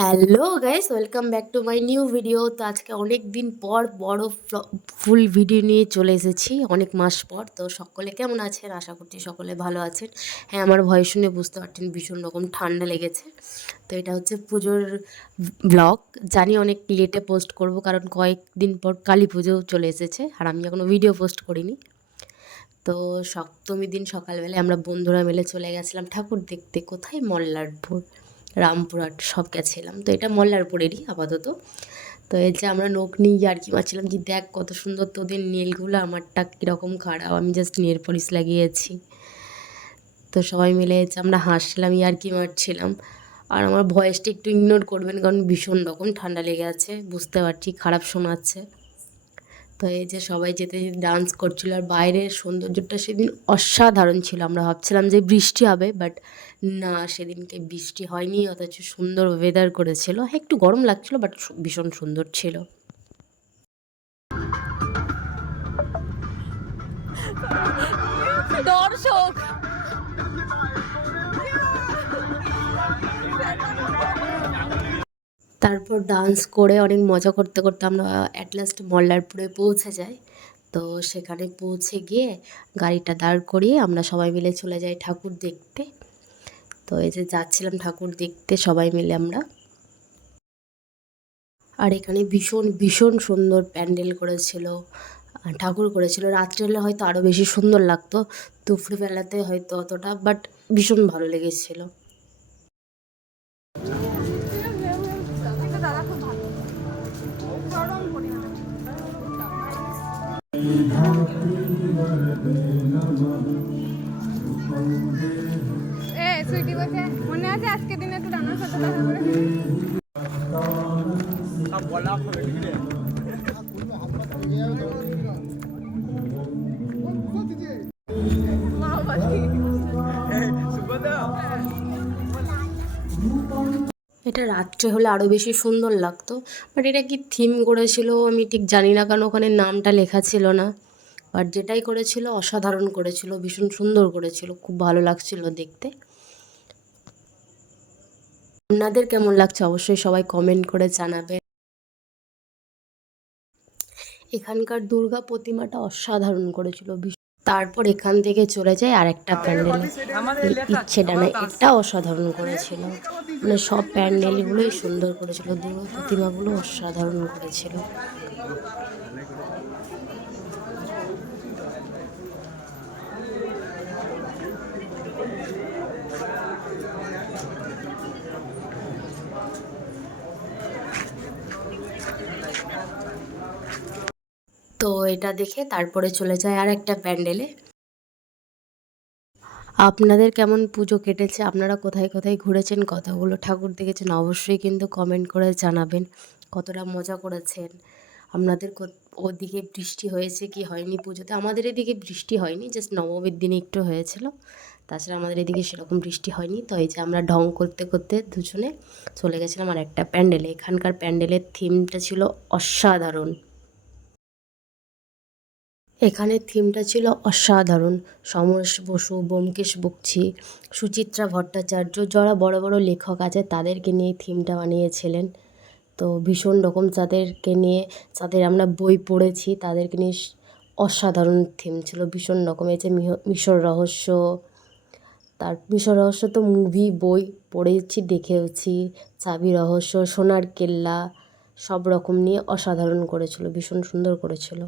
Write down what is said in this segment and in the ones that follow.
Hello guys, welcome back to my new video. তো আজকে অনেক দিন পর বড় ফুল ভিডিও নিয়ে চলে এসেছি, অনেক মাস পর। তো সকলে কেমন আছেন? আশা করছি সকলে ভালো আছেন। হ্যাঁ, আমার ভয়েস শুনে বুঝতে পারছেন ভীষণ রকম ঠান্ডা লেগেছে। তো এটা হচ্ছে পুজোর ব্লগ। জানি অনেক লেটে পোস্ট করব, কারণ কয়েকদিন পর কালী পুজো চলে এসেছে আর আমি এখনও ভিডিও পোস্ট করিনি। তো সপ্তমীর দিন সকালবেলায় আমরা বন্ধুরা মিলে চলে গেছিলাম ঠাকুর দেখতে। কোথায়? মল্লারপুর, রামপুরহাট সব গেছিলাম। তো এটা মল্লারপুরেরই আপাতত। তো এই যে আমরা নখ নিয়ে ইয়ার্কি মারছিলাম যে দেখ কত সুন্দর তোদের নেলগুলো, আমারটা কীরকম খারাপ, আমি জাস্ট নেল পলিশ লাগিয়েছি। তো সবাই মিলে যে আমরা হাসছিলাম, ইয়ার্কি মারছিলাম। আর আমার ভয়েসটা একটু ইগনোর করবেন, কারণ ভীষণ রকম ঠান্ডা লেগে আছে, বুঝতে পারছি খারাপ শোনাচ্ছে। তো এই যে সবাই যেতে ডান্স করছিল, আর বাইরের সৌন্দর্যটা সেদিন অসাধারণ ছিল। আমরা ভাবছিলাম যে বৃষ্টি হবে, বাট না, সেদিনকে বৃষ্টি হয়নি, অথচ সুন্দর ওয়েদার করেছিল। হ্যাঁ, একটু গরম লাগছিল, বাট ভীষণ সুন্দর ছিল। দর্শক তারপর ডান্স করে অনেক মজা করতে করতে আমরা অ্যাট লাস্ট মল্লারপুরে পৌঁছে যাই। তো সেখানে পৌঁছে গিয়ে গাড়িটা দাঁড় করিয়ে আমরা সবাই মিলে চলে যাই ঠাকুর দেখতে। তো এই যে যাচ্ছিলাম ঠাকুর দেখতে সবাই মিলে আমরা। আর এখানে ভীষণ ভীষণ সুন্দর প্যান্ডেল করেছিল, ঠাকুর করেছিল। রাত্রে হলে হয়তো আরও বেশি সুন্দর লাগতো, দুপুরবেলাতে হয়তো অতটা, বাট ভীষণ ভালো লেগেছিল। সুইটি বলছে মনে আছে আজকে দিনে একটু রান্নার সাথে দেখা করে এটা রাত্রে হলে আরও বেশি সুন্দর লাগতো, বাট এটা কি থিম করেছিল আমি ঠিক জানি না, কারণ ওখানে নামটা লেখা ছিল না। বাট যেটাই করেছিল অসাধারণ করেছিল, ভীষণ সুন্দর করেছিল, খুব ভালো লাগছিল দেখতে। আপনাদের কেমন লাগছে অবশ্যই সবাই কমেন্ট করে জানাবেন। এখানকার দুর্গা প্রতিমাটা অসাধারণ করেছিল। তারপর এখান থেকে চলে যায় আর একটা প্যান্ডেলে, ইচ্ছে ডানা, এটা অসাধারণ করেছিল। মানে সব প্যান্ডেলগুলোই সুন্দর করেছিল, দুর্গা প্রতিমাগুলো অসাধারণ করেছিল। তো এটা দেখে তারপরে চলে যায় আর একটা প্যান্ডেলে। আপনাদের কেমন পুজো কেটেছে? আপনারা কোথায় কোথায় ঘুরেছেন, কতগুলো ঠাকুর দেখেছেন? অবশ্যই কিন্তু কমেন্ট করে জানাবেন কতটা মজা করেছেন। আপনাদের ওদিকে বৃষ্টি হয়েছে কি হয়নি পুজোতে? আমাদের এদিকে বৃষ্টি হয়নি, জাস্ট নবমীর দিনে একটু হয়েছিল, তাছাড়া আমাদের এদিকে সেরকম বৃষ্টি হয়নি। তো এই যে আমরা ঢং করতে করতে দুজনে চলে গেছিলাম আর একটা প্যান্ডেলে। এখানকার প্যান্ডেলের থিমটা ছিল অসাধারণ। এখানে থিমটা ছিল অসাধারণ। সমরেশ বসু, ব্যোমকেশ বক্সী, সুচিত্রা ভট্টাচার্য, যারা বড় বড় লেখক আছে তাদেরকে নিয়ে থিমটা বানিয়েছিলেন। তো ভীষণ রকম যাদেরকে নিয়ে, যাদের আমরা বই পড়েছি তাদেরকে নিয়ে অসাধারণ থিম ছিল, ভীষণ রকম। এই যে মিশর রহস্য, তার মিশর রহস্য তো মুভি, বই পড়েছি, দেখেওছি। চাবি রহস্য, সোনার কেল্লা, সব রকম নিয়ে অসাধারণ করেছিল, ভীষণ সুন্দর করেছিল।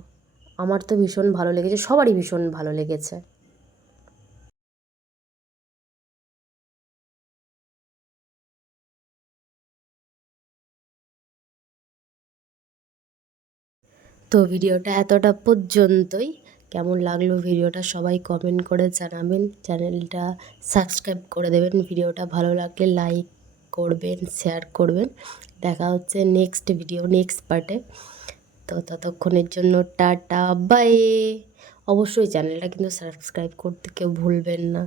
আমার তো ভীষণ ভালো লেগেছে, সবারই ভীষণ ভালো লেগেছে। তো ভিডিওটা এতটা পর্যন্তই। কেমন লাগলো ভিডিওটা সবাই কমেন্ট করে জানাবেন, চ্যানেলটা সাবস্ক্রাইব করে দেবেন, ভিডিওটা ভালো লাগলে লাইক করবেন, শেয়ার করবেন। দেখা হচ্ছে নেক্সট ভিডিও, নেক্সট পার্টে। তো ততক্ষণের জন্য টাটা, বাই। অবশ্যই চ্যানেলটা কিন্তু সাবস্ক্রাইব করতে কেউ ভুলবেন না।